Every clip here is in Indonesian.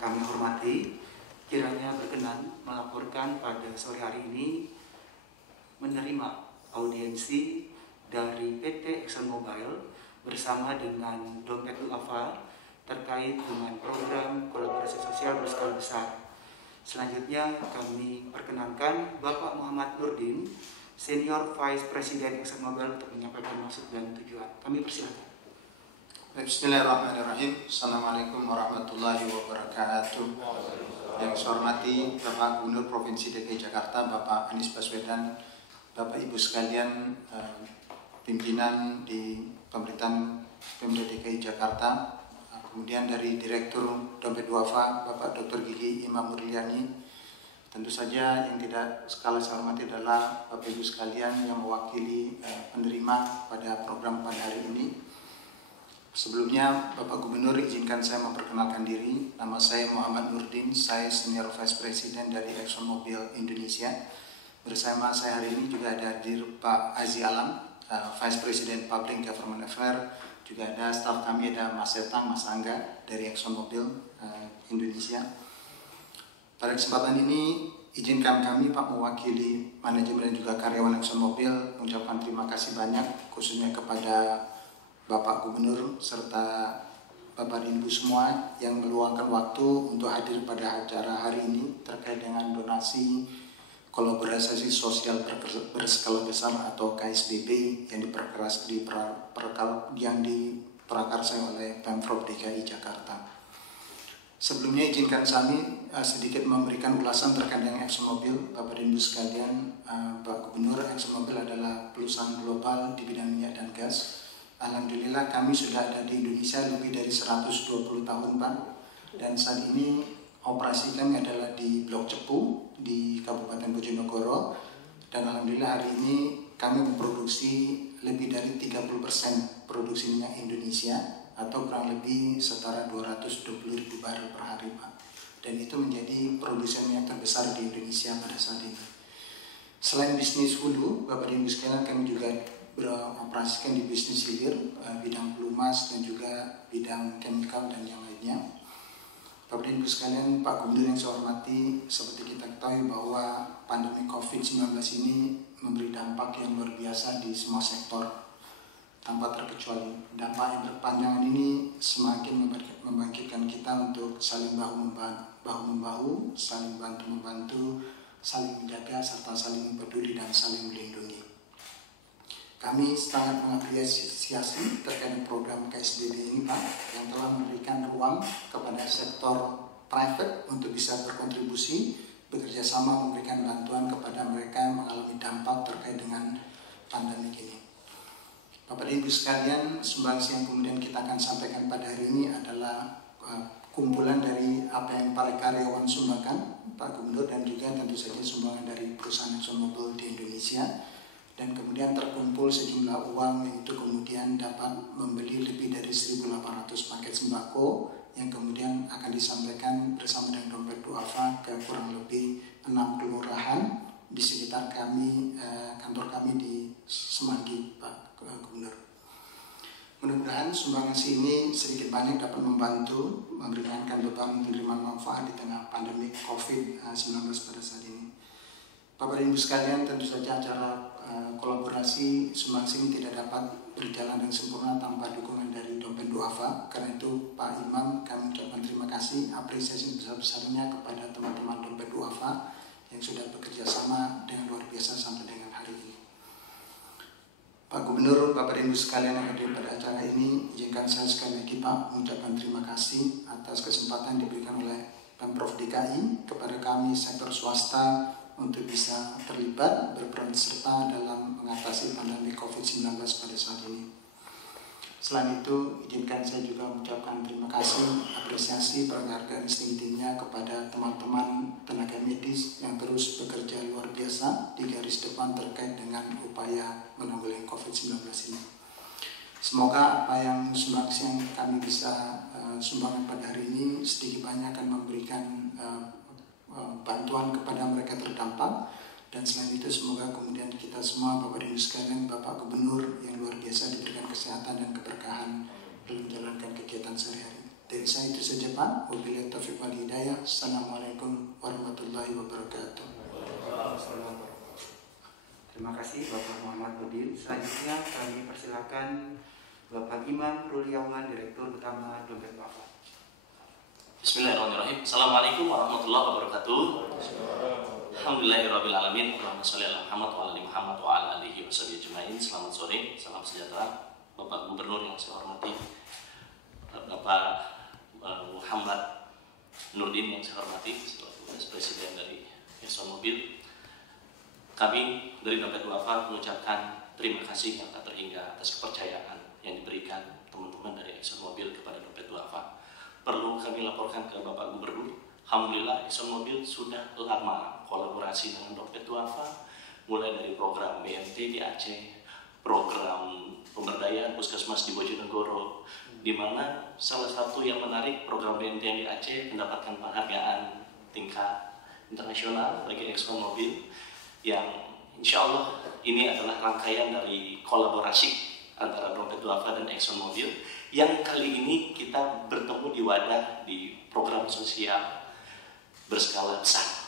kami hormati, kiranya berkenan melaporkan pada sore hari ini menerima audiensi dari PT ExxonMobil bersama dengan Dompet Duafa terkait dengan program kolaborasi sosial berskala besar. Selanjutnya kami perkenankan Bapak Muhammad Nurdin, Senior Vice President ExxonMobil untuk menyampaikan maksud dan tujuan. Kami persilakan. Bismillahirrahmanirrahim. Assalamualaikum warahmatullahi wabarakatuh. Yang saya hormati Bapak Gubernur Provinsi DKI Jakarta, Bapak Anies Baswedan, Bapak Ibu sekalian, pimpinan di pemerintahan Pemda DKI Jakarta, kemudian dari Direktur Dompet Duafa, Bapak Dr. Gigi Imam Murliani. Tentu saja yang tidak kalah saya hormati adalah Bapak Ibu sekalian yang mewakili penerima pada program pada hari ini. Sebelumnya, Bapak Gubernur, izinkan saya memperkenalkan diri. Nama saya Muhammad Nurdin, saya Senior Vice President dari ExxonMobil Indonesia. Bersama saya hari ini juga ada hadir Pak Azi Alam, Vice President Public Government Affairs. Juga ada staf kami, ada Mas Setang, Mas Angga dari ExxonMobil Indonesia. Pada kesempatan ini, izinkan kami Pak mewakili manajemen dan juga karyawan ExxonMobil mengucapkan terima kasih banyak, khususnya kepada Bapak Gubernur serta Bapak dan Ibu semua yang meluangkan waktu untuk hadir pada acara hari ini terkait dengan donasi kolaborasi sosial berskala besar atau KSBB yang diprakarsai oleh Pemprov DKI Jakarta. Sebelumnya izinkan kami sedikit memberikan ulasan terkait dengan ExxonMobil. Bapak dan Ibu sekalian, Pak Gubernur, ExxonMobil adalah perusahaan global di bidang minyak dan gas. Alhamdulillah kami sudah ada di Indonesia lebih dari 120 tahun Pak, dan saat ini operasi kami adalah di Blok Cepu di Kabupaten Bojonegoro, dan alhamdulillah hari ini kami memproduksi lebih dari 30% produksi minyak Indonesia atau kurang lebih setara 220.000 barel per hari Pak, dan itu menjadi produsen minyak terbesar di Indonesia pada saat ini. Selain bisnis hulu, Bapak dan Ibu sekalian, kami juga beroperasikan di bisnis hilir, bidang pelumas dan juga bidang chemical dan yang lainnya. Bapak dan Ibu sekalian, Pak Gubernur yang saya hormati, seperti kita ketahui bahwa pandemi COVID-19 ini memberi dampak yang luar biasa di semua sektor tanpa terkecuali. Dampak yang berkepanjangan ini semakin membangkitkan kita untuk saling bahu-membahu, saling bantu-membantu, saling menjaga serta saling peduli dan saling melindungi. Kami sangat mengapresiasi terkait program KSBB ini Pak, yang telah memberikan ruang kepada sektor private untuk bisa berkontribusi, bekerja sama memberikan bantuan kepada mereka yang mengalami dampak terkait dengan pandemi ini. Bapak dan Ibu sekalian, sumbangsi yang kemudian kita akan sampaikan pada hari ini adalah kumpulan dari apa yang para karyawan sumbangkan, Pak Gubernur, dan juga tentu saja sumbangan dari perusahaan ExxonMobil di Indonesia. Dan kemudian terkumpul sejumlah uang yang itu kemudian dapat membeli lebih dari 1.800 paket sembako yang kemudian akan disampaikan bersama dengan Dompet Duafa ke kurang lebih 6 kelurahan di sekitar kami, kantor kami di Semanggi, Pak Gubernur. Mudah-mudahan sumbangan ini sedikit banyak dapat membantu meringankan beban penerimaan manfaat di tengah pandemi COVID-19 pada saat ini. Bapak dan Ibu sekalian, tentu saja acara kolaborasi sumbangsi ini tidak dapat berjalan dengan sempurna tanpa dukungan dari Dompet Duafa. Karena itu Pak Imam, kami ucapkan terima kasih, apresiasi besar-besarnya kepada teman-teman Dompet Duafa yang sudah bekerja sama dengan luar biasa sampai dengan hari ini. Pak Gubernur, Bapak dan Ibu sekalian yang hadir pada acara ini, izinkan saya sekali lagi Pak mengucapkan terima kasih atas kesempatan yang diberikan oleh Pemprov DKI kepada kami sektor swasta untuk bisa terlibat berperan serta dalam mengatasi pandemi COVID-19 pada saat ini. Selain itu, izinkan saya juga mengucapkan terima kasih, apresiasi, penghargaan setinggi-tingginya kepada teman-teman tenaga medis yang terus bekerja luar biasa di garis depan terkait dengan upaya menanggulangi COVID-19 ini. Semoga apa yang sumbangsi yang kami bisa sumbangkan pada hari ini sedikit banyak akan memberikan bantuan kepada mereka terdampak, dan selain itu semoga kemudian kita semua Bapak dan Ibu sekalian, Bapak Gubernur yang luar biasa diberikan kesehatan dan keberkahan dalam menjalankan kegiatan sehari-hari. Dari saya itu saja Pak. Wabillahi taufiq wal hidayah. Assalamualaikum warahmatullahi wabarakatuh. Terima kasih Bapak Muhammad Nurdin. Selanjutnya kami persilakan Bapak Imam Ruliawan, Direktur Utama Dompet Wafa. Bismillahirrahmanirrahim. Assalamualaikum warahmatullahi wabarakatuh. Alhamdulillahirrahmanirrahim. Allahumma sholli ala Muhammad wa ala Muhammad wa ala alihi wa sahbihi ajma'in. Selamat sore, salam sejahtera. Bapak Gubernur yang saya hormati, Bapak Muhammad Nurdin yang saya hormati, selaku Presiden dari ExxonMobil. Kami dari Dompet Wafa mengucapkan terima kasih yang tak terhingga atas kepercayaan yang diberikan teman-teman dari ExxonMobil kepada Dompet Wafa. Perlu kami laporkan ke Bapak Gubernur, alhamdulillah ExxonMobil sudah lama kolaborasi dengan Dompet Wafa, mulai dari program BMT di Aceh, program pemberdayaan puskesmas di Bojonegoro, di mana salah satu yang menarik program BMT yang di Aceh mendapatkan penghargaan tingkat internasional bagi ExxonMobil, yang insya Allah ini adalah rangkaian dari kolaborasi antara Dompet Wafa dan ExxonMobil, yang kali ini kita bertemu di wadah di program sosial berskala besar.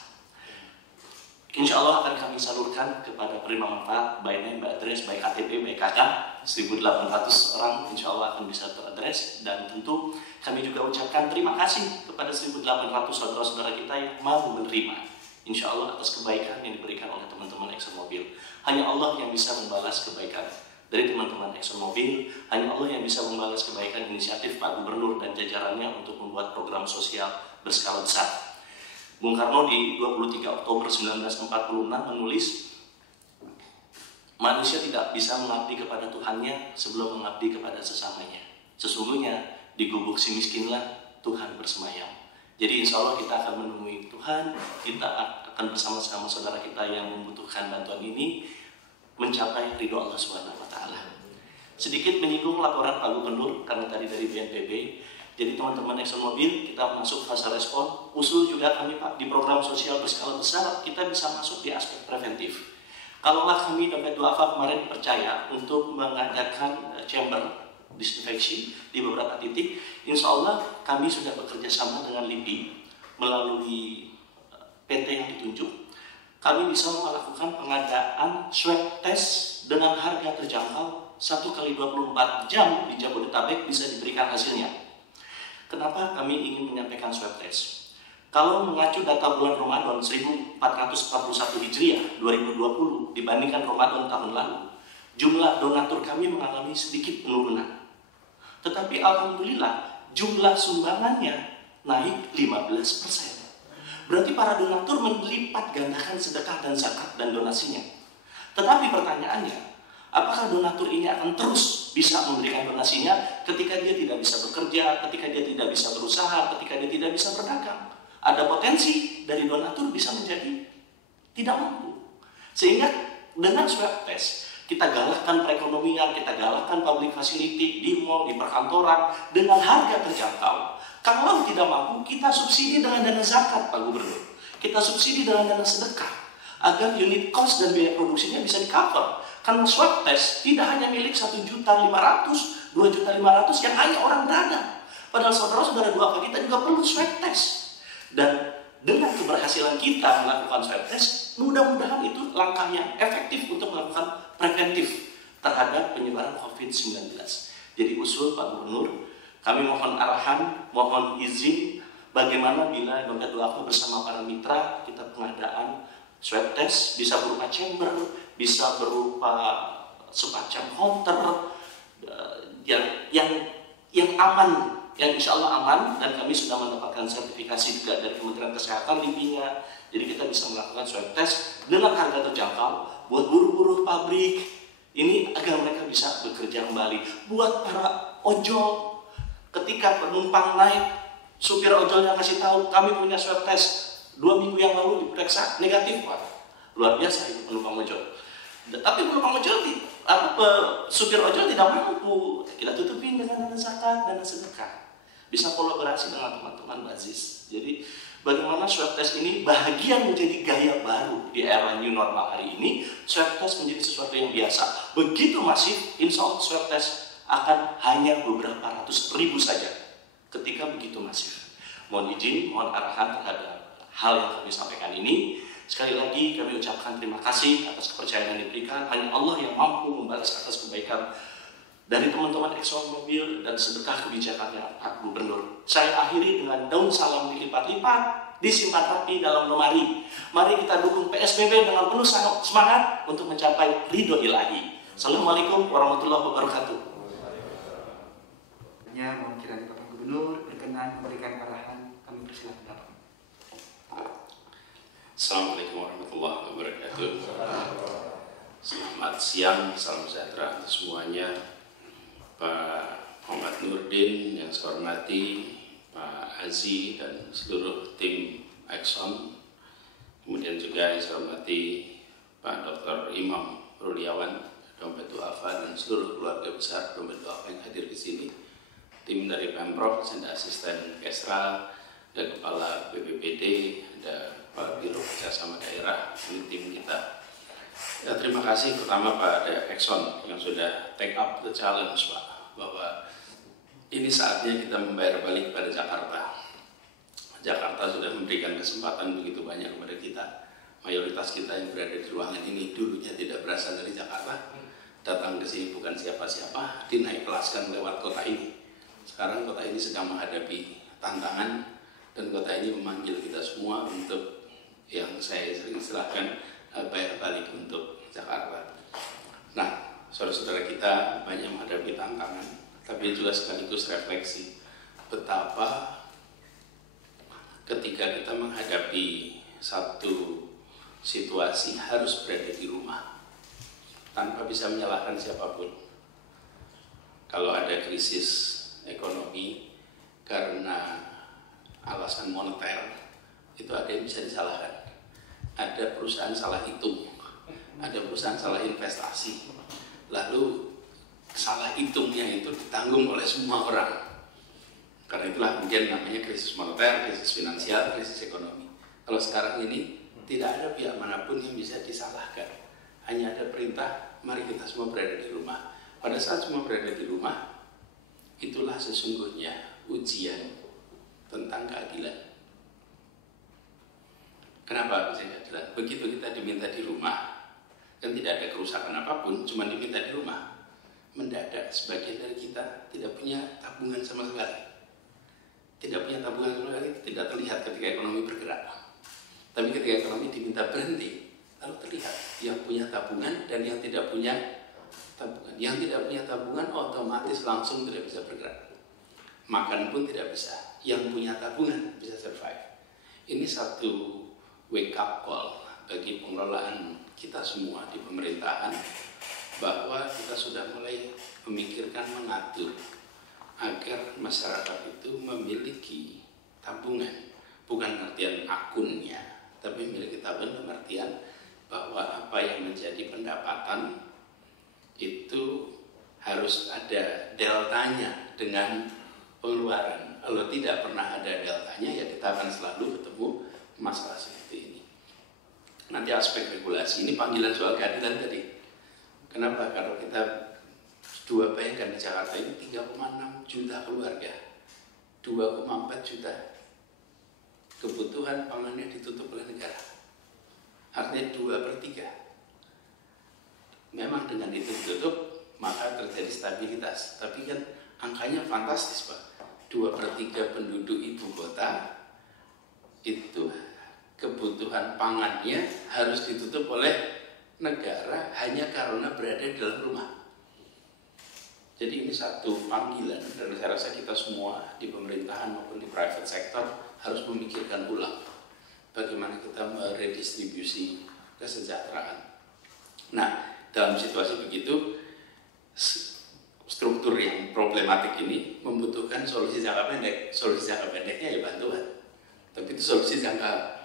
Insya Allah akan kami salurkan kepada penerima manfaat by name, by address, by KTP, by KK 1.800 orang insya Allah akan bisa teradres. Dan tentu kami juga ucapkan terima kasih kepada 1.800 saudara-saudara kita yang mau menerima insya Allah atas kebaikan yang diberikan oleh teman-teman ExxonMobil. Hanya Allah yang bisa membalas kebaikan dari teman-teman ExxonMobil. Hanya Allah yang bisa membalas kebaikan inisiatif Pak Gubernur dan jajarannya untuk membuat program sosial berskala besar. Bung Karno di 23 Oktober 1946 menulis, manusia tidak bisa mengabdi kepada Tuhannya sebelum mengabdi kepada sesamanya. Sesungguhnya di gubuk si miskinlah Tuhan bersemayam. Jadi insya Allah kita akan menemui Tuhan, kita akan bersama-sama saudara kita yang membutuhkan bantuan ini mencapai ridho Allah SWT. Sedikit menyinggung laporan Pak Gubernur karena tadi dari BNPB. Jadi teman-teman ExxonMobil kita masuk fase respon. Usul juga kami Pak di program sosial berskala besar kita bisa masuk di aspek preventif. Kalaulah kami Dompet Wafa kemarin percaya untuk mengadakan chamber disinfeksi di beberapa titik, insya Allah kami sudah bekerja sama dengan LIPI melalui PT yang ditunjuk. Kami bisa melakukan pengadaan swab test dengan harga terjangkau 1 kali 24 jam di Jabodetabek bisa diberikan hasilnya. Kenapa kami ingin menyampaikan swab test? Kalau mengacu data bulan Ramadan 1441 Hijriah 2020 dibandingkan Ramadan tahun lalu, jumlah donatur kami mengalami sedikit penurunan. Tetapi alhamdulillah jumlah sumbangannya naik 15%. Berarti para donatur melipat gandakan sedekah dan zakat dan donasinya. Tetapi pertanyaannya, apakah donatur ini akan terus bisa memberikan donasinya ketika dia tidak bisa bekerja, ketika dia tidak bisa berusaha, ketika dia tidak bisa berdagang? Ada potensi dari donatur bisa menjadi tidak mampu. Sehingga dengan swab test, kita galakkan perekonomian, kita galakkan public facility di mall, di perkantoran dengan harga terjangkau. Kalau tidak mampu, kita subsidi dengan dana zakat, Pak Gubernur. Kita subsidi dengan dana sedekah agar unit cost dan biaya produksinya bisa di-cover. Karena swab test tidak hanya milik 1.500.000, 2.500.000 yang hanya orang berada. Padahal saudara-saudara Wafa kita juga perlu swab test. Dan dengan keberhasilan kita melakukan swab test, mudah-mudahan itu langkah yang efektif untuk melakukan preventif terhadap penyebaran COVID-19. Jadi usul Pak Gubernur, kami mohon arahan, mohon izin bagaimana bila Dompet Wafa bersama para mitra kita pengadaan swab test bisa berupa chamber, bisa berupa semacam counter yang aman, yang insya Allah aman, dan kami sudah mendapatkan sertifikasi juga dari Kementerian Kesehatan LIPI-nya. Jadi kita bisa melakukan swab test dengan harga terjangkau buat buruh-buruh pabrik ini agar mereka bisa bekerja kembali. Buat para ojol, ketika penumpang naik, supir ojol yang kasih tahu kami punya swab test 2 minggu yang lalu diperiksa negatif, Pak. Luar biasa itu penumpang ojol. Tapi penumpang ojol, supir ojol tidak mampu. Kita tutupin dengan dana zakat, dana sedekah. Bisa kolaborasi dengan teman-teman Basis. Jadi bagaimana swab test ini bahagian menjadi gaya baru di era new normal hari ini. Swab test menjadi sesuatu yang biasa. Begitu masif, insya Allah swab test akan hanya beberapa ratus ribu saja ketika begitu masif. Mohon izin, mohon arahan terhadap hal yang kami sampaikan ini. Sekali lagi kami ucapkan terima kasih atas kepercayaan yang diberikan. Hanya Allah yang mampu membalas atas kebaikan dari teman-teman ExxonMobil dan sedekah kebijakannya Pak Gubernur. Saya akhiri dengan daun salam dilipat-lipat, disimpan rapi dalam lemari. Mari kita dukung PSBB dengan penuh semangat untuk mencapai ridho ilahi. Assalamualaikum warahmatullahi wabarakatuh. Mohon kiranya Bapak Gubernur berkenan memberikan arahan, kami persilakan Bapak. Assalamualaikum warahmatullahi wabarakatuh. Selamat siang, salam sejahtera untuk semuanya. Pak Muhammad Nurdin yang saya hormati, Pak Azi dan seluruh tim Exxon. Kemudian juga yang saya hormati Pak Dr. Imam Ruliawan, Dompet Duafa, dan seluruh keluarga besar Dompet Duafa yang hadir di sini. Tim dari Pemprov, ada asisten Kesra, ada kepala BPBD, ada Pak Biro Kerjasama Daerah, ini tim kita. Ya, terima kasih pertama pada Exxon yang sudah take up the challenge, Pak, bahwa ini saatnya kita membayar balik pada Jakarta. Jakarta sudah memberikan kesempatan begitu banyak kepada kita. Mayoritas kita yang berada di ruangan ini dulunya tidak berasal dari Jakarta, datang ke sini bukan siapa-siapa, dinaik kelaskan lewat kota ini. Sekarang kota ini sedang menghadapi tantangan dan kota ini memanggil kita semua untuk yang saya sering istilahkan bayar balik untuk Jakarta. Nah, saudara-saudara kita banyak menghadapi tantangan, tapi juga sekaligus refleksi betapa ketika kita menghadapi satu situasi harus berada di rumah tanpa bisa menyalahkan siapapun. Kalau ada krisis ekonomi karena alasan moneter, itu ada yang bisa disalahkan. Ada perusahaan salah hitung, ada perusahaan salah investasi, lalu salah hitungnya itu ditanggung oleh semua orang. Karena itulah mungkin namanya krisis moneter, krisis finansial, krisis ekonomi. Kalau sekarang ini tidak ada pihak manapun yang bisa disalahkan, hanya ada perintah, mari kita semua berada di rumah. Pada saat semua berada di rumah, itulah sesungguhnya ujian tentang keadilan. Kenapa bisa keadilan? Begitu kita diminta di rumah, kan tidak ada kerusakan apapun, cuma diminta di rumah, mendadak sebagian dari kita tidak punya tabungan sama sekali. Tidak punya tabungan sama sekali, tidak terlihat ketika ekonomi bergerak. Tapi ketika ekonomi diminta berhenti, lalu terlihat yang punya tabungan dan yang tidak punya tabungan. Yang tidak punya tabungan otomatis langsung tidak bisa bergerak. Makan pun tidak bisa. Yang punya tabungan bisa survive. Ini satu wake up call bagi pengelolaan kita semua di pemerintahan, bahwa kita sudah mulai memikirkan, mengatur agar masyarakat itu memiliki tabungan, bukan artian akunnya, tapi memiliki tabungan dalam artian bahwa apa yang menjadi pendapatan itu harus ada deltanya dengan pengeluaran. Kalau tidak pernah ada deltanya, ya kita akan selalu ketemu masalah seperti ini. Nanti aspek regulasi, ini panggilan soal keadilan tadi. Kenapa? Kalau kita bayangkan di Jakarta ini 3,6 juta keluarga, 2,4 juta kebutuhan pangannya ditutup oleh negara. Artinya 2/3. Memang dengan itu ditutup, maka terjadi stabilitas. Tapi kan angkanya fantastis, Pak. 2/3 penduduk ibu kota itu kebutuhan pangannya harus ditutup oleh negara hanya karena berada di dalam rumah. Jadi ini satu panggilan, dan saya rasa kita semua di pemerintahan maupun di private sector harus memikirkan ulang bagaimana kita meredistribusi kesejahteraan. Nah, dalam situasi begitu, struktur yang problematik ini membutuhkan solusi jangka pendek. Solusi jangka pendeknya ya bantuan, tapi itu solusi jangka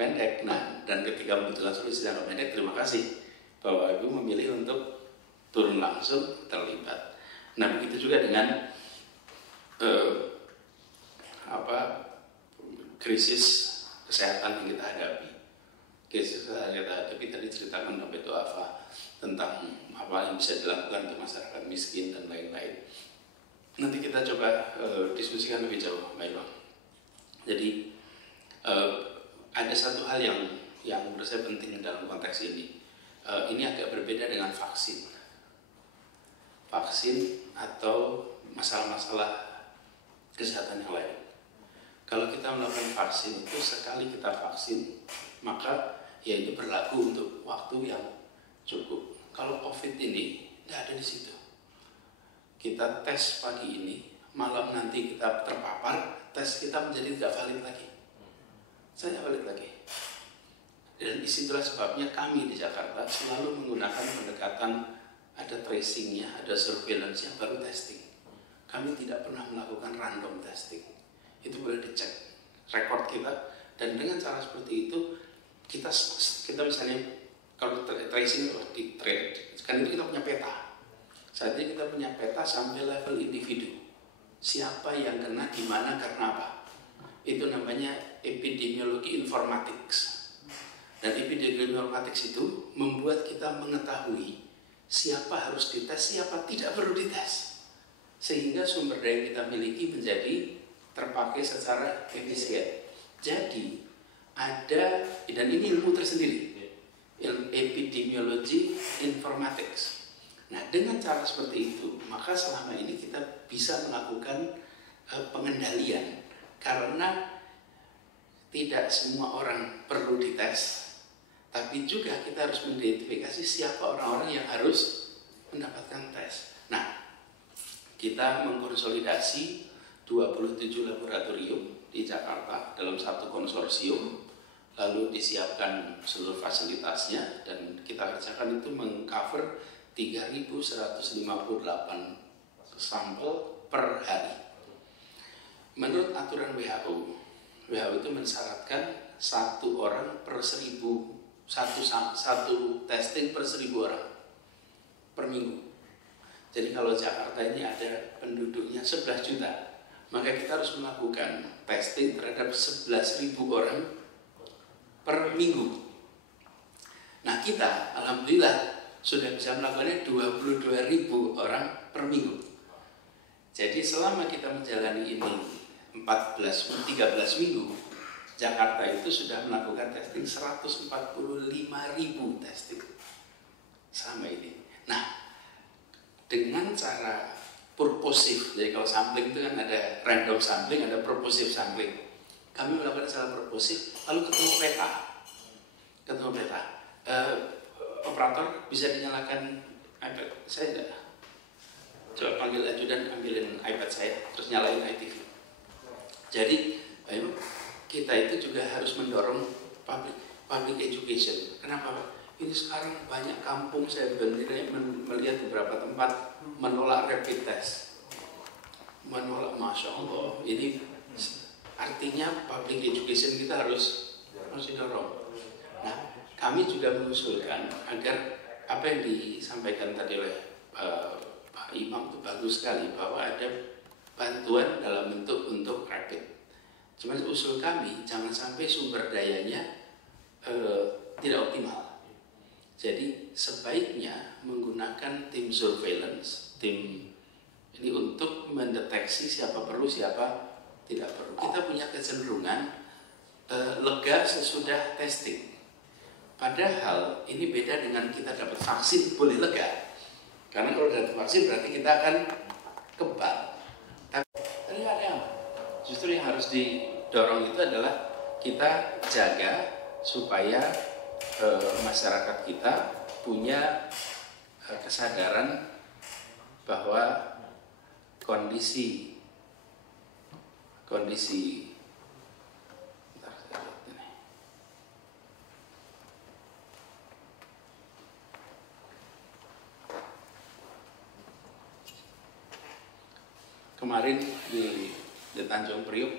pendek. Nah, dan ketika membutuhkan solusi jangka pendek, terima kasih Bapak Ibu memilih untuk turun langsung terlibat. Nah, begitu juga dengan krisis kesehatan yang kita hadapi. Krisis kesehatan yang kita hadapi tadi ceritakan Dompet Duafa tentang apa yang bisa dilakukan untuk masyarakat miskin dan lain-lain. nanti kita coba diskusikan lebih jauh, Mbak Ilham. Jadi ada satu hal yang menurut saya penting dalam konteks ini. Ini agak berbeda dengan vaksin atau masalah-masalah kesehatan yang lain. Kalau kita melakukan vaksin itu, sekali kita vaksin, maka ya ini berlaku untuk waktu yang cukup. Kalau COVID ini tidak ada di situ. Kita tes pagi ini, malam nanti kita terpapar, tes kita menjadi tidak valid lagi. Saya valid lagi. Dan disitulah sebabnya kami di Jakarta selalu menggunakan pendekatan ada tracingnya, ada surveillance-nya, baru testing. Kami tidak pernah melakukan random testing. Itu boleh dicek rekod kita, dan dengan cara seperti itu kita misalnya kalau tracing kan itu kita punya peta. Saat ini kita punya peta sampai level individu. Siapa yang kena di mana karena apa? Itu namanya epidemiologi informatics. Dan epidemiologi informatics itu membuat kita mengetahui siapa harus dites, siapa tidak perlu dites. Sehingga sumber daya yang kita miliki menjadi terpakai secara efisien. Jadi ada, dan ini ilmu tersendiri, epidemiologi informatics. Nah, dengan cara seperti itu, maka selama ini kita bisa melakukan pengendalian, karena tidak semua orang perlu dites, tapi juga kita harus mengidentifikasi siapa orang-orang yang harus mendapatkan tes. Nah, kita mengkonsolidasi 27 laboratorium di Jakarta dalam satu konsorsium, lalu disiapkan seluruh fasilitasnya, dan kita kerjakan itu mengcover 3.158 sampel per hari. Menurut aturan WHO itu mensyaratkan satu orang per 1.000, satu testing per 1.000 orang per minggu. Jadi kalau Jakarta ini ada penduduknya 11 juta, maka kita harus melakukan testing terhadap 11.000 orang per minggu. Nah, kita alhamdulillah sudah bisa melakukannya 22.000 orang per minggu. Jadi selama kita menjalani ini 13 minggu, Jakarta itu sudah melakukan testing 145.000 testing selama ini. Nah, dengan cara purposive, jadi kalau sampling itu kan ada random sampling, ada purposive sampling. Kami melakukan secara purposive, lalu ketemu peta. Operator bisa dinyalakan iPad saya enggak? Coba panggil ajudan, ambilin iPad saya, terus nyalain iTV. Jadi, kita itu juga harus mendorong public education. Kenapa? Ini sekarang banyak kampung, saya melihat beberapa tempat menolak rapid test. Menolak, Masya Allah. Ini artinya public education kita harus didorong. Nah, kami juga mengusulkan agar apa yang disampaikan tadi oleh Pak Imam itu bagus sekali, bahwa ada bantuan dalam bentuk untuk rapid. Cuma usul kami jangan sampai sumber dayanya tidak optimal. Jadi sebaiknya menggunakan tim surveillance, tim ini untuk mendeteksi siapa perlu, siapa tidak perlu. Kita punya kecenderungan lega sesudah testing. Padahal ini beda dengan kita dapat vaksin boleh lega. Karena kalau dapat vaksin berarti kita akan kebal. Tapi ada justru yang harus didorong itu adalah kita jaga supaya masyarakat kita punya kesadaran bahwa kondisi kemarin di Tanjung Priok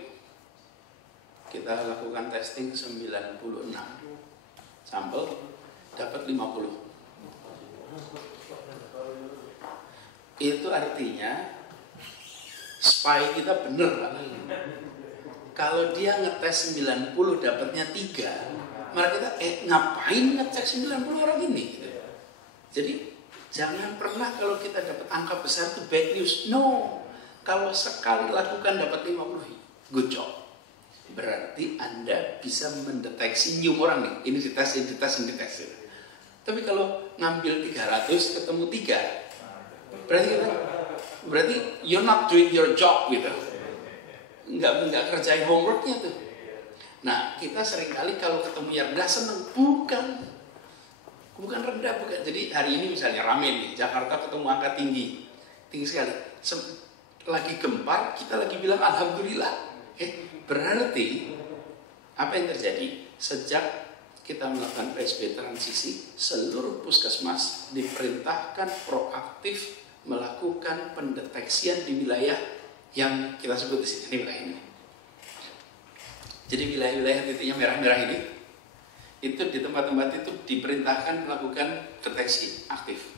kita lakukan testing 96 sampel, dapat 50. Itu artinya spy kita bener. Kalau dia ngetes 90 dapatnya 3, maka kita ngapain ngecek 90 orang ini gitu. Jadi jangan pernah kalau kita dapat angka besar itu bad news. No, Kalau sekali lakukan dapat 50, good job. Berarti Anda bisa mendeteksi new orang nih. Ini dites, ini dites, ini dites. Tapi kalau ngambil 300 ketemu 3, berarti you're not doing your job gitu. Enggak kerjain homeworknya tuh. Nah, kita seringkali kalau ketemu yang rendah seneng, bukan rendah, bukan. Jadi hari ini misalnya rame nih, Jakarta ketemu angka tinggi sekali. Lagi gempar, kita lagi bilang alhamdulillah. Berarti apa yang terjadi? Sejak kita melakukan PSBB transisi, seluruh puskesmas diperintahkan proaktif melakukan pendeteksian di wilayah yang kita sebut di sini, wilayah ini. Jadi wilayah-wilayah titiknya merah-merah ini, itu di tempat-tempat itu diperintahkan melakukan deteksi aktif.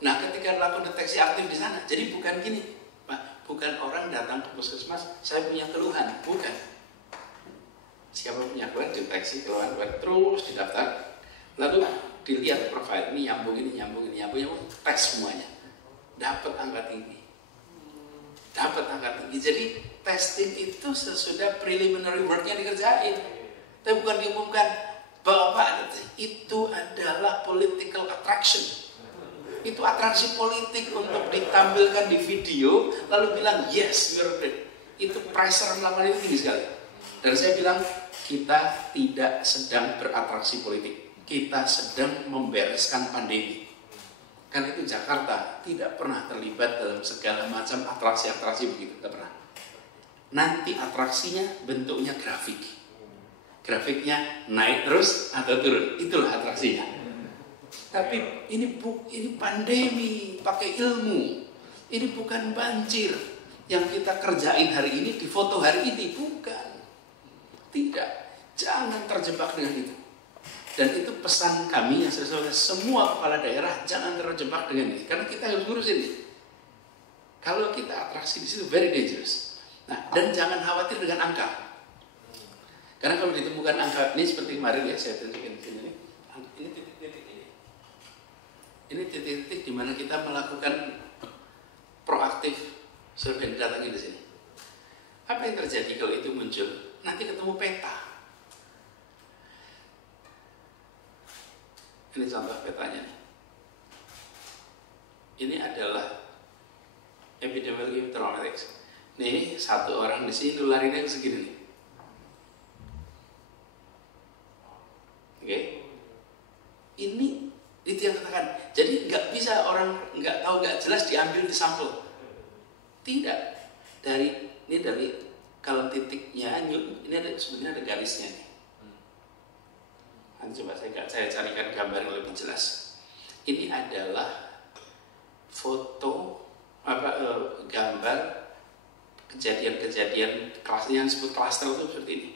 Nah, ketika melakukan deteksi aktif di sana, jadi bukan gini, Pak, bukan orang datang ke puskesmas, saya punya keluhan, bukan. Siapa punya keluhan, deteksi keluhan, terus didaftar, lalu dilihat profil ini nyambung, tes semuanya, dapat angka tinggi. Jadi testing itu sesudah preliminary work-nya dikerjain, tapi bukan diumumkan bahwa itu adalah political attraction. Itu atraksi politik untuk ditampilkan di video lalu bilang yes, we're great. Itu pressure melakukan itu tinggi sekali. Dan saya bilang kita tidak sedang beratraksi politik, kita sedang membereskan pandemi. Karena itu Jakarta tidak pernah terlibat dalam segala macam atraksi begitu, tidak pernah. Nanti atraksinya bentuknya grafiknya naik terus atau turun, itulah atraksinya. Tapi ini pandemi, pakai ilmu. Ini bukan banjir yang kita kerjain hari ini, di foto hari ini, bukan. Tidak, jangan terjebak dengan itu. Dan itu pesan kami yang sesuai semua kepala daerah, jangan terjebak dengan ini, karena kita harus ngurus ini. Kalau kita atraksi di situ very dangerous. Nah, dan jangan khawatir dengan angka. Karena kalau ditemukan angka ini seperti kemarin ya, saya tunjukin di sini. Ini titik-titik ini. Ini titik-titik di mana kita melakukan proaktif survei datanya di sini. Apa yang terjadi kalau itu muncul? Nanti ketemu peta. Ini contoh petanya nih. Ini adalah epidemiologi traumatics. Nih satu orang di sini nularinnya segini nih. Oke. Ini itu yang katakan. Jadi nggak bisa orang nggak tahu nggak jelas diambil di sampel. Tidak. Ini dari kalau titiknya ini ada sebenarnya ada garisnya nih. Coba saya carikan gambar yang lebih jelas. Ini adalah foto gambar kejadian-kejadian yang disebut klaster itu seperti ini.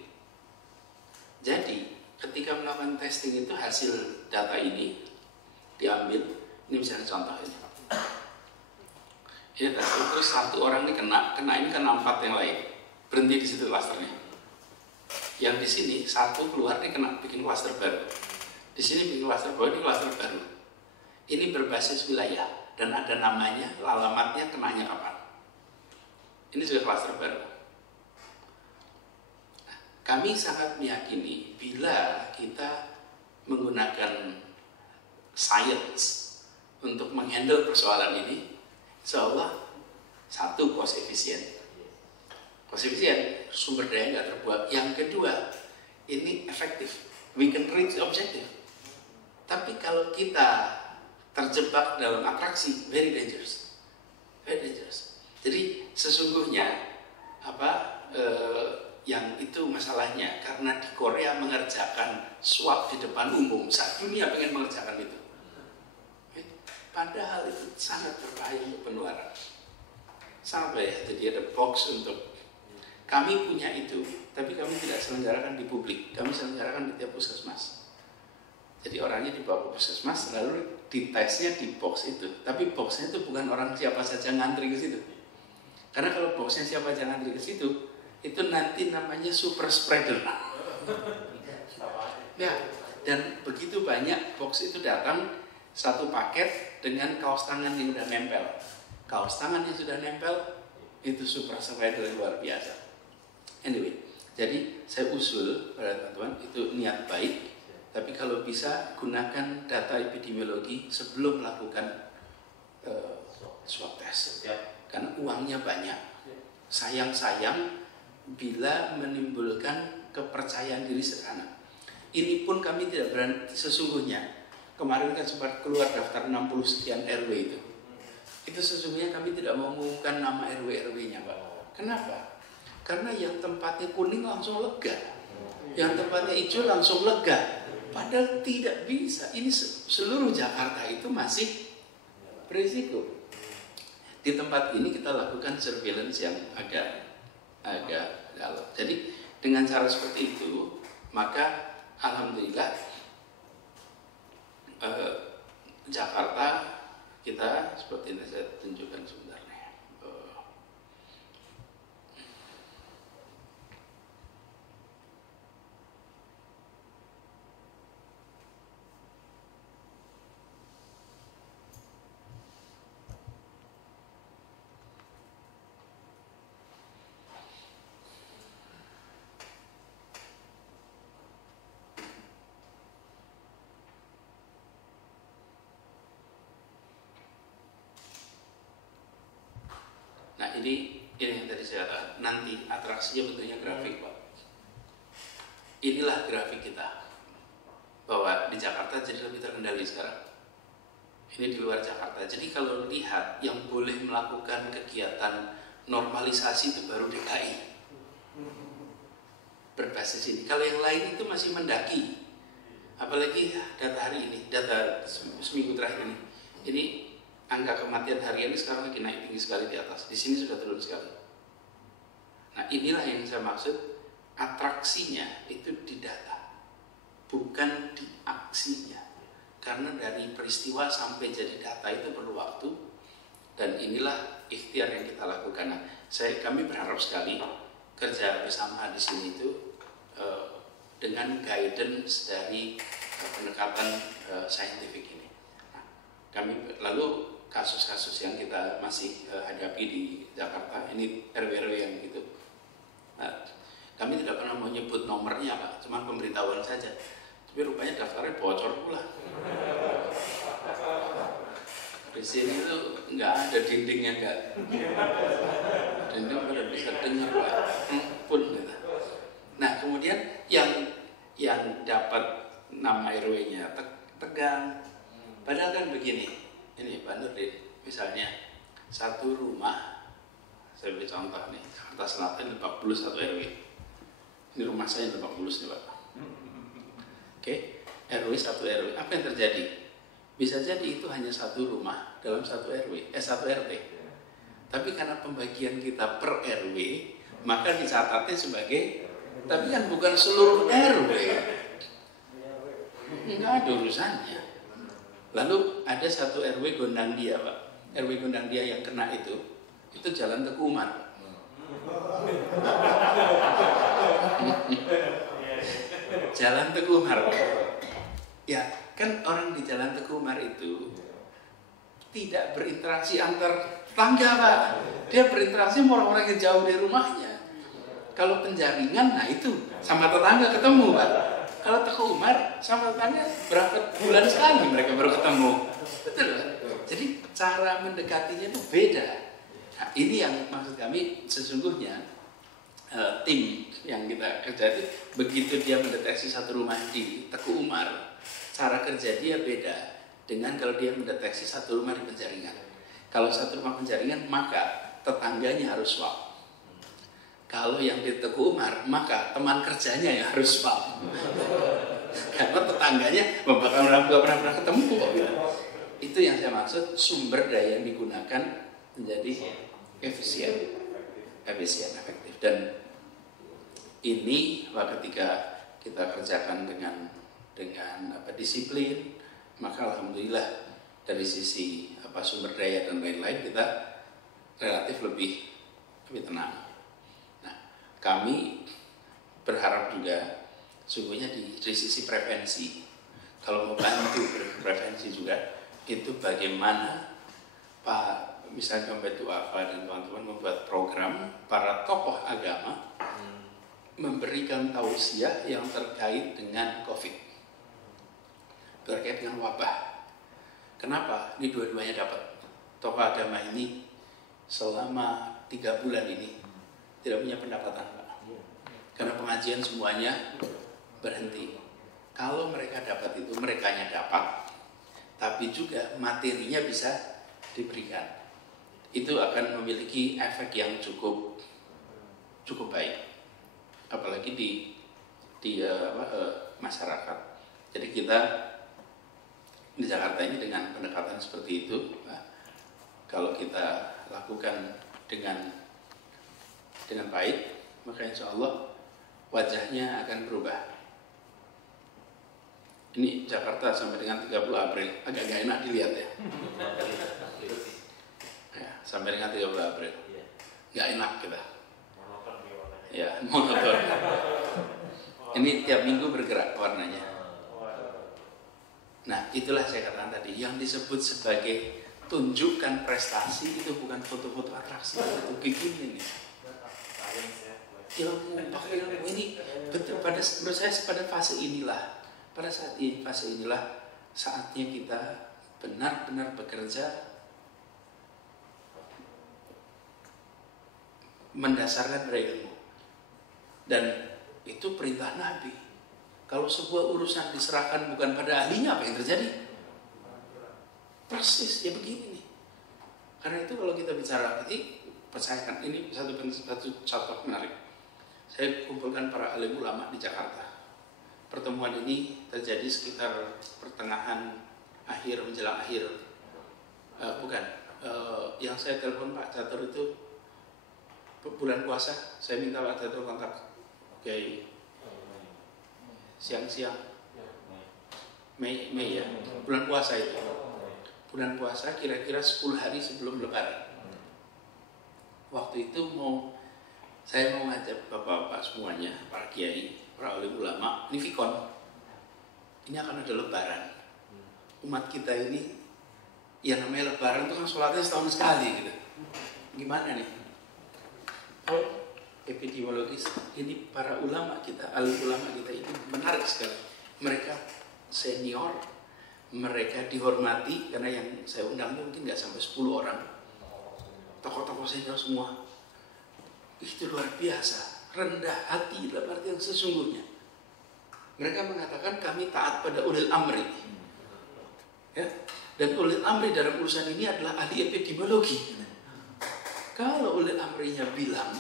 Jadi ketika melakukan testing itu hasil data ini diambil. Ini misalnya contoh ini. Ini terus satu orang ini kena ini kena 4 yang lain. Berhenti di situ klasternya. Yang di sini satu keluar ini kena bikin klaster baru. Di sini bikin klaster baru, ini klaster baru. Ini berbasis wilayah dan ada namanya, alamatnya, kenanya kapan. Ini juga klaster baru. Nah, kami sangat meyakini bila kita menggunakan science untuk menghandle persoalan ini, insya Allah satu cost efisien, sumber daya nggak terbuat. Yang kedua, ini efektif, we can reach objective. Tapi kalau kita terjebak dalam atraksi, very dangerous. Jadi sesungguhnya yang itu masalahnya karena di Korea mengerjakan swab di depan umum, saat dunia pengen mengerjakan itu. Padahal itu sangat berbahaya untuk penularan. Sampai jadi ada box untuk kami punya itu, tapi kami tidak selenggarakan di publik. Kami selenggarakan di tiap puskesmas. Jadi orangnya dibawa ke puskesmas, lalu ditesnya di box itu. Tapi boxnya itu bukan orang siapa saja ngantri ke situ. Karena kalau boxnya siapa saja ngantri ke situ, itu nanti namanya super spreader. Ya, dan begitu banyak box itu datang satu paket dengan kaos tangan yang udah nempel. kaos tangan yang sudah nempel, itu super spreader yang luar biasa. Anyway, jadi saya usul pada teman-teman itu niat baik, tapi kalau bisa gunakan data epidemiologi sebelum melakukan swab test, karena uangnya banyak. Sayang-sayang bila menimbulkan kepercayaan diri sederhana. Ini pun kami tidak berani sesungguhnya. Kemarin kan sempat keluar daftar 60 sekian RW itu. Itu sesungguhnya kami tidak mau mengumumkan nama RW-RW-nya, Pak. Kenapa? Karena yang tempatnya kuning langsung lega, yang tempatnya hijau langsung lega. Padahal tidak bisa. Ini seluruh Jakarta itu masih berisiko. Di tempat ini kita lakukan surveillance yang agak dalam. Jadi dengan cara seperti itu, maka alhamdulillah Jakarta kita seperti ini saya tunjukkan sebentar. Nah ini yang tadi saya katakan, nanti atraksinya bentuknya grafik, Pak. Inilah grafik kita, bahwa di Jakarta jadi lebih terkendali sekarang. Ini di luar Jakarta. Jadi kalau lihat yang boleh melakukan kegiatan normalisasi itu baru DKI berbasis ini. Kalau yang lain itu masih mendaki. Apalagi data hari ini, data seminggu terakhir ini. Ini angka kematian harian ini sekarang lagi naik tinggi sekali di atas. Di sini sudah turun sekali. Nah inilah yang saya maksud, atraksinya itu di data, bukan di aksinya. Karena dari peristiwa sampai jadi data itu perlu waktu, dan inilah ikhtiar yang kita lakukan. Nah, kami berharap sekali kerja bersama di sini itu dengan guidance dari pendekatan saintifik ini. Nah, kami lalu kasus-kasus yang kita masih hadapi di Jakarta, ini RW-RW yang gitu. Nah, kami tidak pernah mau nyebut nomornya, Pak, cuma pemberitahuan saja. Tapi rupanya daftarnya bocor pula. Di sini tuh nggak ada dindingnya, nggak. Dinding pada bisa dengar, Pak. Pun gitu. Nah, kemudian yang dapat nama RW-nya Tegang. Padahal kan begini. Ini Pak Nurdin, misalnya satu rumah, saya beri contoh nih, Jakarta Selatan 41 RW. Ini rumah saya 40 nih, Pak. Oke, RW 1 RW. Apa yang terjadi? Bisa jadi itu hanya satu rumah dalam satu RW, satu RT. Tapi karena pembagian kita per RW, maka dicatatnya sebagai, tapi kan bukan seluruh RW. Enggak ada urusannya. Lalu ada satu RW Gondangdia, Pak. RW Gondangdia yang kena itu Jalan Teguh Umar. Jalan Teguh Umar. Ya, kan orang di Jalan Teguh Umar itu tidak berinteraksi antar tetangga, Pak. Dia berinteraksi sama orang-orang yang jauh dari rumahnya. Kalau penjaringan, nah itu sama tetangga ketemu, Pak. Kalau Teguh Umar sama tetangga berapa bulan sekali mereka baru ketemu. Betul, Pak. Jadi cara mendekatinya itu beda. Nah, ini yang maksud kami sesungguhnya tim yang kita kerja itu begitu dia mendeteksi satu rumah di Teguh Umar, cara kerja dia beda dengan kalau dia mendeteksi satu rumah di Penjaringan. Kalau satu rumah Penjaringan maka tetangganya harus swab. Kalau yang di Teguh Umar, maka teman kerjanya yang harus swab. Karena tetangganya nggak pernah ketemu kok. Itu yang saya maksud, sumber daya yang digunakan menjadi efisien, efektif. Dan ini ketika kita kerjakan dengan disiplin, maka alhamdulillah dari sisi sumber daya dan lain-lain kita relatif lebih tenang. Kami berharap juga sungguhnya di sisi prevensi, kalau mau bantu prevensi juga, itu bagaimana Pak misalnya Mbak Duafa dan teman-teman membuat program para tokoh agama memberikan tausiah yang terkait dengan COVID, terkait dengan wabah. Kenapa? Ini dua-duanya dapat. Tokoh agama ini selama 3 bulan ini tidak punya pendapatan, Pak. Karena pengajian semuanya berhenti. Kalau mereka dapat itu, merekanya dapat, tapi juga materinya bisa diberikan. Itu akan memiliki efek yang cukup baik, apalagi di masyarakat. Jadi kita di Jakarta ini dengan pendekatan seperti itu, kalau kita lakukan dengan baik, maka insya Allah wajahnya akan berubah. Ini Jakarta sampai dengan 30 April agak gak enak dilihat ya. Sampai dengan 30 April gak enak kita. Ya, monoton. Ini tiap minggu bergerak warnanya. Nah, itulah saya katakan tadi, yang disebut sebagai tunjukkan prestasi itu bukan foto-foto atraksi, itu begini nih. Ilmu ini betul menurut saya pada fase inilah, pada saat ini fase inilah saatnya kita benar-benar bekerja mendasarkan pada ilmu, dan itu perintah Nabi. Kalau sebuah urusan diserahkan bukan pada ahlinya, apa yang terjadi? Persis ya begini nih. Karena itu kalau kita bicara ini, percayakan ini satu contoh menarik. Saya kumpulkan para alim ulama di Jakarta. Pertemuan ini terjadi sekitar pertengahan akhir menjelang akhir. Yang saya telepon Pak Catur itu bulan puasa. Saya minta Pak Catur kontak Kiai siang-siang Mei ya, bulan puasa itu. Bulan puasa kira-kira 10 hari sebelum Lebaran. Waktu itu saya mau ngajak bapak-bapak semuanya, para kiai, para alim ulama, ini fikon. Ini akan ada Lebaran. Umat kita ini, yang namanya Lebaran itu kan sholatnya setahun sekali gitu. Gimana nih? Kalau epidemiologis, ini para ulama kita, alim ulama kita ini menarik sekali. Mereka senior, mereka dihormati, karena yang saya undang mungkin nggak sampai 10 orang. Tokoh-tokoh senior semua. Itu luar biasa, rendah hati dalam arti yang sesungguhnya. Mereka mengatakan kami taat pada ulil amri, ya. Dan ulil amri dalam urusan ini adalah ahli epidemiologi. Kalau ulil amrinya bilang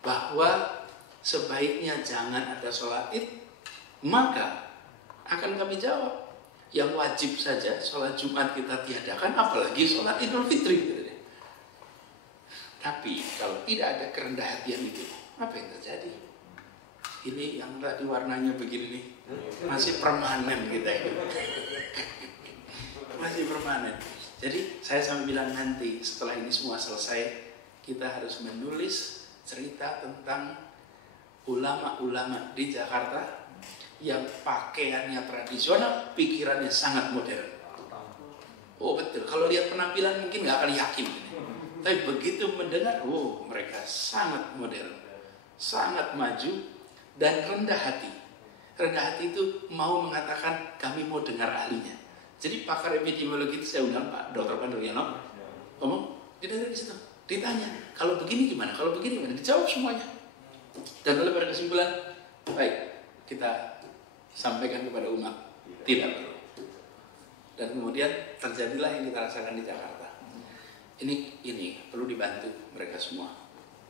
bahwa sebaiknya jangan ada sholat id, maka akan kami jawab yang wajib saja sholat Jumat kita tiadakan, apalagi sholat Idul Fitri. Tapi kalau tidak ada kerendah hatian itu, apa yang terjadi? Ini yang tadi warnanya begini nih, masih permanen kita ini. Masih permanen. Jadi saya sampai bilang nanti setelah ini semua selesai, kita harus menulis cerita tentang ulama-ulama di Jakarta yang pakaiannya tradisional, pikirannya sangat modern. Oh betul, kalau lihat penampilan mungkin nggak akan yakin. Tapi begitu mendengar, mereka sangat modern, sangat maju, dan rendah hati. Rendah hati itu mau mengatakan kami mau dengar ahlinya. Jadi pakar epidemiologi itu saya undang Pak Dr. Panduryono, ngomong, didengar di situ, ditanya, kalau begini gimana, kalau begini gimana, dijawab semuanya. Dan lalu pada kesimpulan, baik, kita sampaikan kepada umat, tidak perlu. Dan kemudian terjadilah yang kita rasakan di Jakarta. Ini perlu dibantu mereka semua,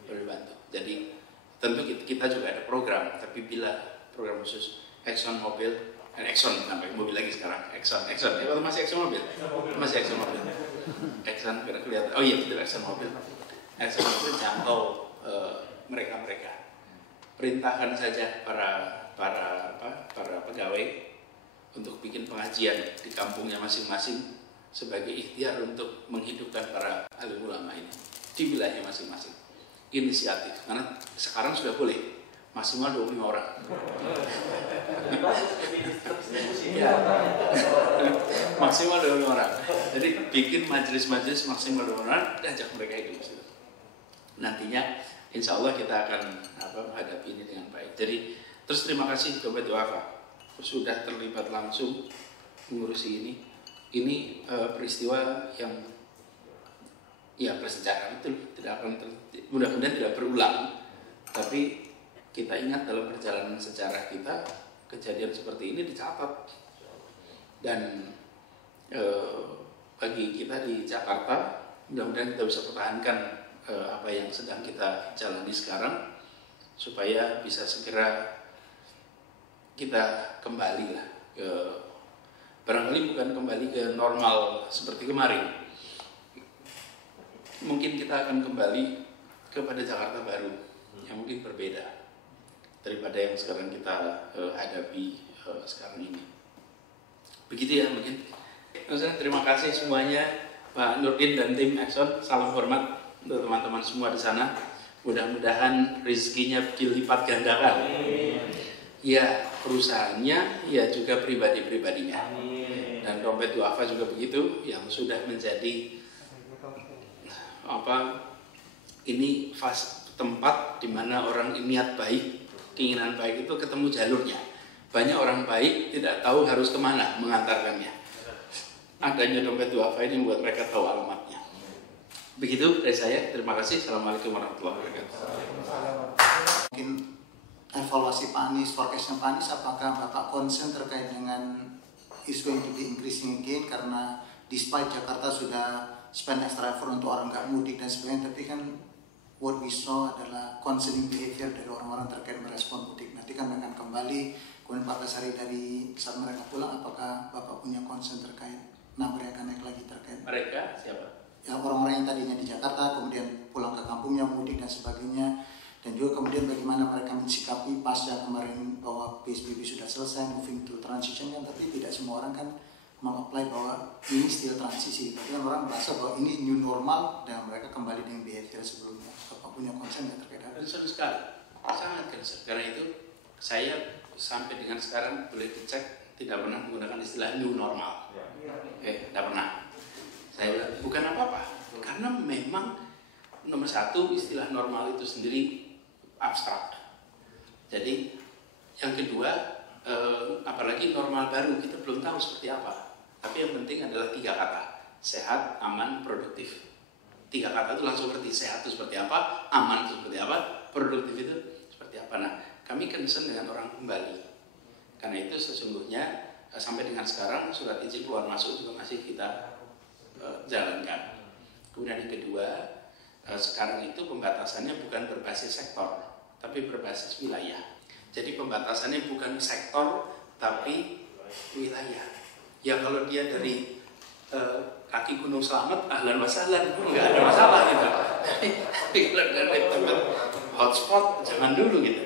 perlu dibantu. Jadi tentu kita juga ada program, tapi bila program khusus Exxon Mobil, Exxon sampai mobil lagi sekarang, Exxon, masih Exxon Mobil, masih Exxon Mobil, Exxon kelihatan, oh iya betul Exxon Mobil jangkau mereka. Perintahkan saja para pegawai untuk bikin pengajian di kampungnya masing-masing sebagai ikhtiar untuk menghidupkan para alim ulama ini di wilayahnya masing-masing. Inisiatif, karena sekarang sudah boleh maksimal 25 orang. Maksimal 25 orang. Jadi bikin majelis-majelis maksimal 25 orang, ajak mereka hidup. Nantinya insya Allah kita akan menghadapi ini dengan baik. Jadi terus terima kasih kepada Wafa sudah terlibat langsung mengurusi ini. Ini peristiwa yang ya bersejarah, betul, tidak akan mudah-mudahan tidak berulang. Tapi kita ingat dalam perjalanan sejarah kita kejadian seperti ini dicatat. Dan bagi kita di Jakarta mudah-mudahan kita bisa pertahankan apa yang sedang kita jalani sekarang supaya bisa segera kita kembali lah ke, barangkali bukan kembali ke normal seperti kemarin, mungkin kita akan kembali kepada Jakarta baru yang mungkin berbeda daripada yang sekarang kita hadapi sekarang ini. Begitu ya mungkin. Terima kasih semuanya, Pak Nurdin dan tim Exxon. Salam hormat untuk teman-teman semua di sana. Mudah-mudahan rezekinya dilipat gandakan. Ya perusahaannya, ya juga pribadi-pribadinya. Dan dompet duafa juga begitu, yang sudah menjadi ini tempat di mana orang niat baik, keinginan baik itu ketemu jalurnya. Banyak orang baik tidak tahu harus kemana mengantarkannya. Adanya dompet duafa ini membuat mereka tahu alamatnya. Begitu dari saya. Terima kasih. Assalamualaikum warahmatullahi wabarakatuh. Mungkin evaluasi Pak Anies, forecastnya Pak Anies, apakah Bapak concern terkait dengan isu yang to be increasing again, karena despite Jakarta sudah spend extra effort untuk orang nggak mudik dan sebagainya, tapi kan what we saw adalah concerning behavior dari orang-orang terkait merespon mudik. Nanti kan akan kembali, kemudian 14 hari dari saat mereka pulang, apakah Bapak punya concern terkait number yang akan naik lagi terkait? Mereka siapa? Ya orang-orang yang tadinya di Jakarta, kemudian pulang ke kampungnya, mudik dan sebagainya. Dan juga kemudian bagaimana mereka mensikapi pasca kemarin bahwa PSBB sudah selesai, moving to transition kan, tapi tidak semua orang kan mengapply bahwa ini still transisi. Tapi kan orang merasa bahwa ini new normal dan mereka kembali dengan behavior sebelumnya. Bapak punya concern yang terkait hal itu? Concern sekali, sangat concern. Karena itu saya sampai dengan sekarang boleh dicek tidak pernah menggunakan istilah new normal. Tidak pernah. Saya bilang bukan apa-apa, karena memang nomor satu istilah normal itu sendiri abstrak. Jadi yang kedua, apalagi normal baru kita belum tahu seperti apa. Tapi yang penting adalah 3 kata: sehat, aman, produktif. 3 kata itu langsung seperti sehat itu seperti apa, aman itu seperti apa, produktif itu seperti apa. Nah, kami concern dengan orang kembali. Karena itu sesungguhnya sampai dengan sekarang surat izin keluar masuk juga masih kita jalankan. Kemudian yang kedua, sekarang itu pembatasannya bukan berbasis sektor, tapi berbasis wilayah. Jadi pembatasannya bukan sektor, tapi wilayah. Ya kalau dia dari kaki Gunung Slamet, ahlan wa sahlan, nggak ada masalah gitu. Tapi kalau dari tempat hotspot, jangan dulu gitu.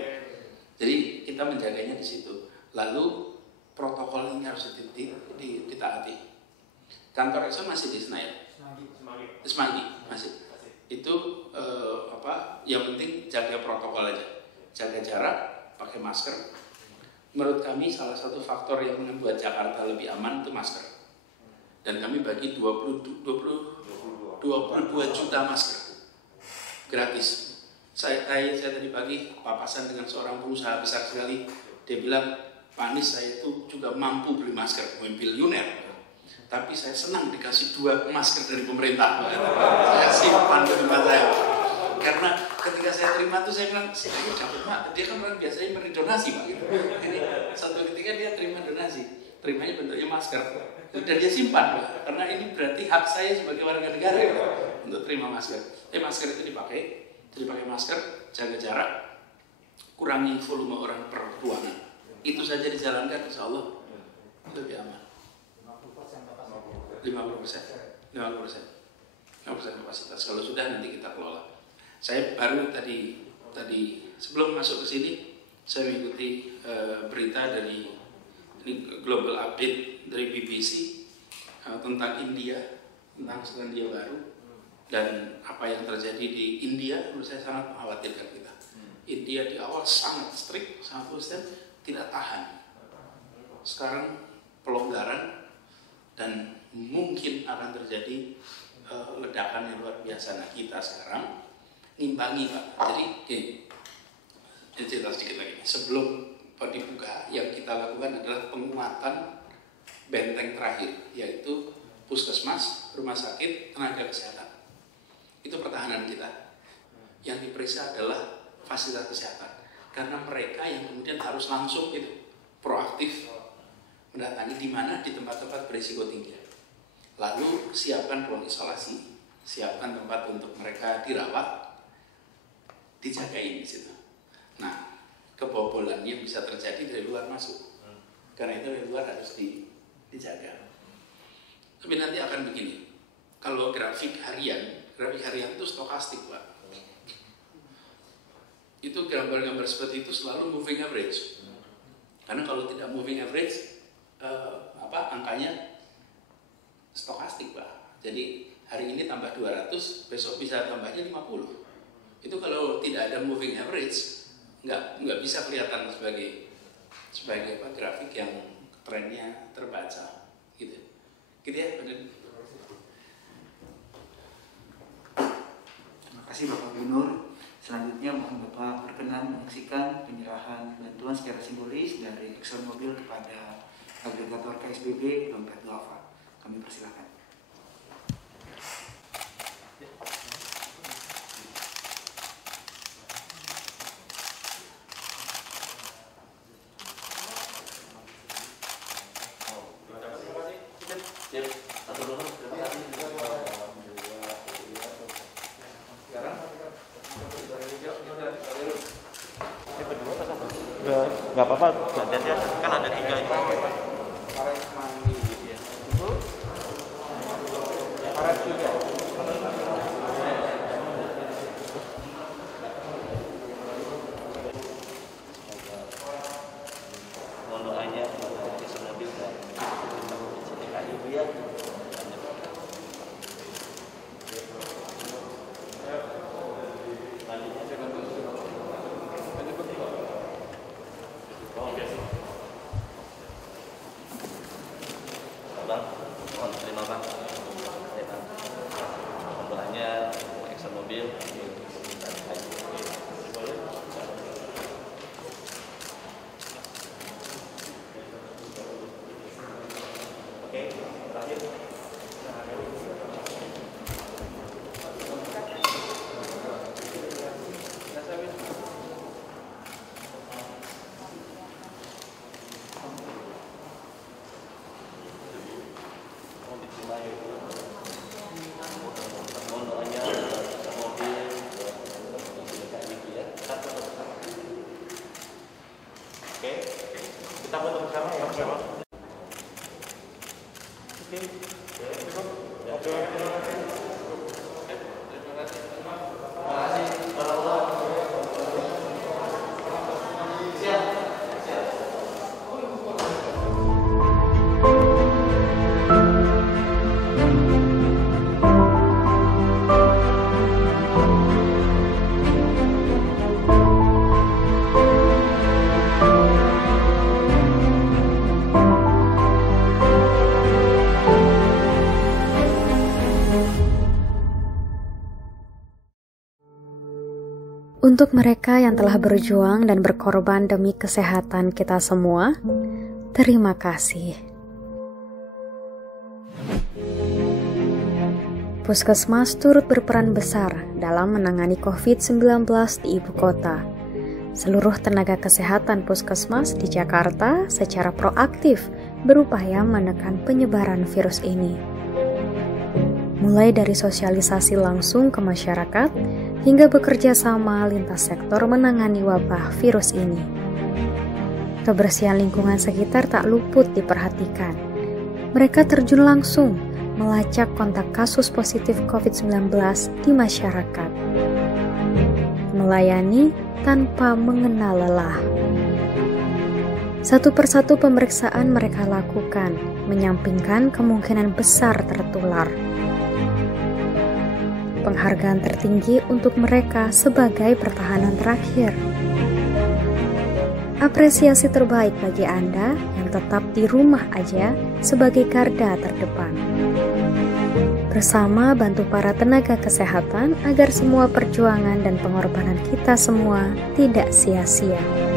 Jadi kita menjaganya di situ. Lalu protokol ini harus ditaati. Kantor Exxon masih di Senayan. Semanggi masih. Itu yang penting jaga protokol aja, jaga jarak, pakai masker. Menurut kami salah satu faktor yang membuat Jakarta lebih aman itu masker. Dan kami bagi 22 juta masker gratis. Saya tadi pagi papasan dengan seorang pengusaha besar sekali. Dia bilang, Pak Anies, saya itu juga mampu beli masker, miliuner. Tapi saya senang dikasih 2 masker dari pemerintah. Saya simpan di tempat saya. Karena ketika saya terima tuh saya bilang, saya dapat Pak. Dia kan orang biasanya memberi donasi Pak. Gitu. Jadi satu ketika dia terima donasi, terimanya bentuknya masker. Dan dia simpan Pak. Karena ini berarti hak saya sebagai warga negara Pak, untuk terima masker. Masker itu dipakai. Jadi pakai masker, jaga jarak, kurangi volume orang per ruangan. Itu saja dijalankan, insya Allah lebih aman. 50% kapasitas. Kalau sudah nanti kita kelola. Saya baru tadi sebelum masuk ke sini saya mengikuti berita dari ini global update dari BBC tentang India, tentang Selandia Baru dan apa yang terjadi di India. Menurut saya sangat mengkhawatirkan kita. India di awal sangat strict, sangat konsisten, tidak tahan. Sekarang pelonggaran dan mungkin akan terjadi ledakan yang luar biasa. Nah, kita sekarang ngimbangi, Pak. Jadi ini cerita sedikit lagi. Sebelum dibuka, yang kita lakukan adalah penguatan benteng terakhir, yaitu puskesmas, rumah sakit, tenaga kesehatan. Itu pertahanan kita. Yang diperiksa adalah fasilitas kesehatan, karena mereka yang kemudian harus langsung itu proaktif mendatangi di mana di tempat-tempat berisiko tinggi. Lalu siapkan ruang isolasi, siapkan tempat untuk mereka dirawat, dijagain di situ. Nah, kebobolan yang bisa terjadi dari luar masuk, karena itu dari luar harus dijaga. Tapi nanti akan begini, kalau grafik harian itu stokastik, Pak. Itu gambar-gambar seperti itu selalu moving average. Karena kalau tidak moving average, angkanya stokastik, Pak. Jadi hari ini tambah 200, besok bisa tambahnya 50. Itu kalau tidak ada moving average, nggak bisa kelihatan sebagai grafik yang trennya terbaca, gitu ya. Terima kasih Bapak Gubernur. Selanjutnya mohon Bapak berkenan menyaksikan penyerahan bantuan secara simbolis dari ExxonMobil kepada agregator KSBB Dompet Duafa. Kami persilakan. Nggak apa-apa, gantian kan ada 3 ini. Mohon doanya kepada ExxonMobil dan CTKI Bu ya. Bang, mohon terima Bang. Mohon doanya ExxonMobil dan Oke, terakhir. Mohon doanya mobil Oke, kita foto bersama ya. Untuk mereka yang telah berjuang dan berkorban demi kesehatan kita semua, terima kasih. Puskesmas turut berperan besar dalam menangani COVID-19 di ibu kota. Seluruh tenaga kesehatan puskesmas di Jakarta secara proaktif berupaya menekan penyebaran virus ini. Mulai dari sosialisasi langsung ke masyarakat, hingga bekerja sama lintas sektor menangani wabah virus ini. Kebersihan lingkungan sekitar tak luput diperhatikan. Mereka terjun langsung melacak kontak kasus positif COVID-19 di masyarakat. Melayani tanpa mengenal lelah. Satu persatu pemeriksaan mereka lakukan, menyampingkan kemungkinan besar tertular. penghargaan tertinggi untuk mereka sebagai pertahanan terakhir. Apresiasi terbaik bagi Anda yang tetap di rumah aja sebagai garda terdepan. Bersama bantu para tenaga kesehatan agar semua perjuangan dan pengorbanan kita semua tidak sia-sia.